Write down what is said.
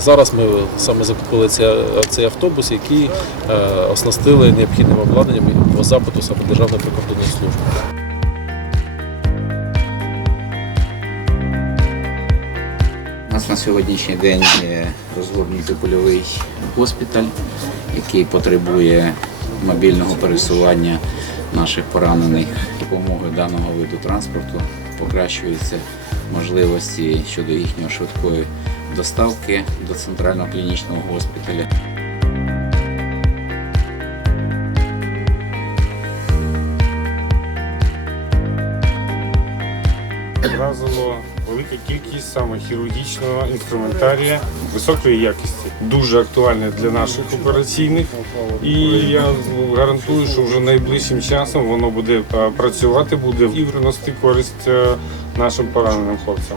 зараз ми саме закупили цей, автобус, який е, оснастили необхідним обладнанням по запиту саме Державної прикордонної служби. У нас на сьогоднішній день розгорнутий польовий госпіталь, який потребує мобільного пересування наших поранених. Допомогою даного виду транспорту покращуються можливості щодо їхньої швидкої доставки до центрального клінічного госпіталя. Вразило велика кількість саме хірургічного інструментарія високої якості, дуже актуальне для наших операційних. І я гарантую, що вже найближчим часом воно буде е, працювати, буде і приносити користь е, нашим пораненим хлопцям.